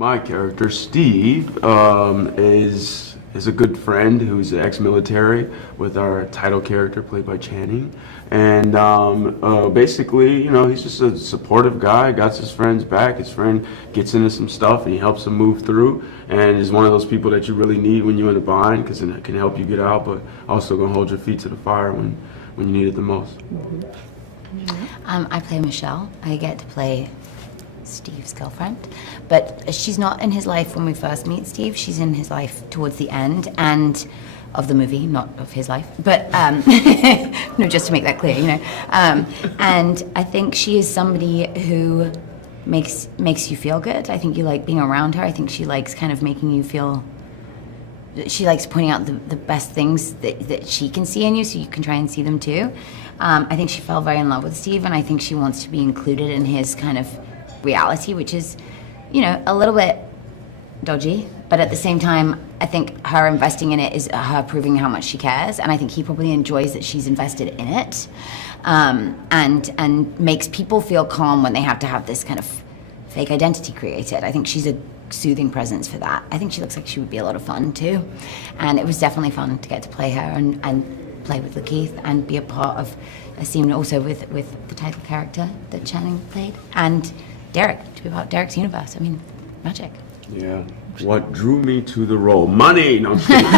My character, Steve, is a good friend who's ex-military with our title character played by Channing. And basically, you know, he's just a supportive guy, got his friend's back. His friend gets into some stuff and he helps him move through. And is one of those people that you really need when you're in a bind because it can help you get out, but also gonna hold your feet to the fire when you need it the most. I play Michelle. I get to play Steve's girlfriend, but she's not in his life when we first meet Steve. She's in his life towards the end and of the movie, not of his life. But no, just to make that clear, you know. And I think she is somebody who makes you feel good. I think you like being around her. I think she likes kind of making you feel. She likes pointing out the best things that she can see in you, so you can try and see them too. I think she fell very in love with Steve, and I think she wants to be included in his kind of reality, which is, you know, a little bit dodgy, but at the same time, I think her investing in it is her proving how much she cares, and I think he probably enjoys that she's invested in it, and makes people feel calm when they have to have this kind of fake identity created. I think she's a soothing presence for that. I think she looks like she would be a lot of fun too, and it was definitely fun to get to play her and play with LaKeith and be a part of a scene also with the title character that Channing played, and Derek, to be part of Derek's universe. I mean, magic. Yeah. What drew me to the role? Money. No, I'm just kidding.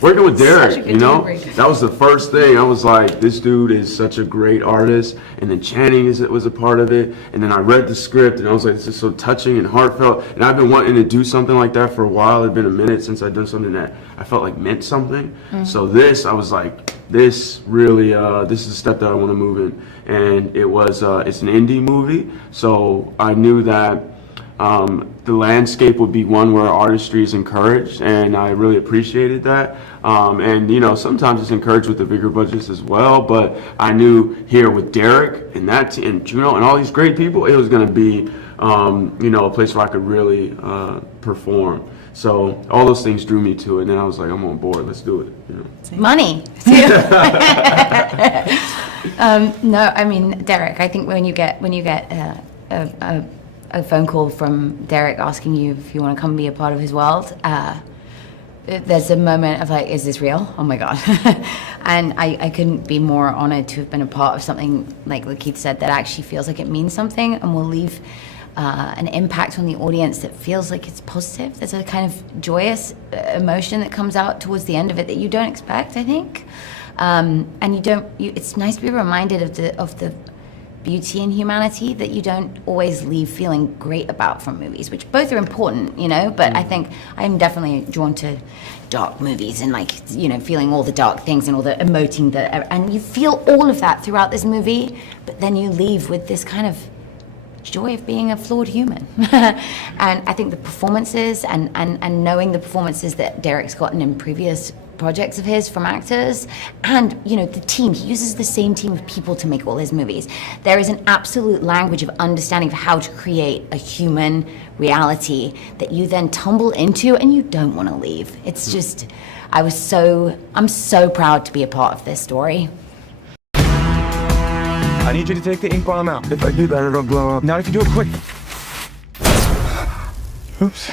Working with Derek. You know, that was the first thing. I was like, this dude is such a great artist. And then Channing was a part of it. And then I read the script, and I was like, this is so touching and heartfelt. And I've been wanting to do something like that for a while. It'd been a minute since I'd done something that I felt like meant something. So this, I was like, this really, this is a step that I want to move in. And it was, it's an indie movie, so I knew that the landscape would be one where artistry is encouraged, and I really appreciated that. And you know, sometimes it's encouraged with the bigger budgets as well, but I knew here with Derek and and Juno and all these great people, it was going to be, you know, a place where I could really perform. So all those things drew me to it, and then I was like, I'm on board. Let's do it. You know? Money. No, I mean, Derek. I think when you get a phone call from Derek asking you if you want to come be a part of his world, there's a moment of like, is this real? Oh my God. And I couldn't be more honored to have been a part of something, like LaKeith said, that actually feels like it means something and will leave an impact on the audience that feels like it's positive. There's a kind of joyous emotion that comes out towards the end of it that you don't expect, I think. And it's nice to be reminded of the beauty and humanity that you don't always leave feeling great about from movies, which both are important, you know, but I think I'm definitely drawn to dark movies and, like, you know, feeling all the dark things and all the emoting and you feel all of that throughout this movie, but then you leave with this kind of joy of being a flawed human. And I think the performances and knowing the performances that Derek's gotten in previous projects of his from actors, and you know, the team, he uses the same team of people to make all his movies. There is an absolute language of understanding of how to create a human reality that you then tumble into and you don't want to leave. It's just, I'm so proud to be a part of this story. I need you to take the ink bottom out. If I do that, it'll blow up. Not if you do it quick. Oops.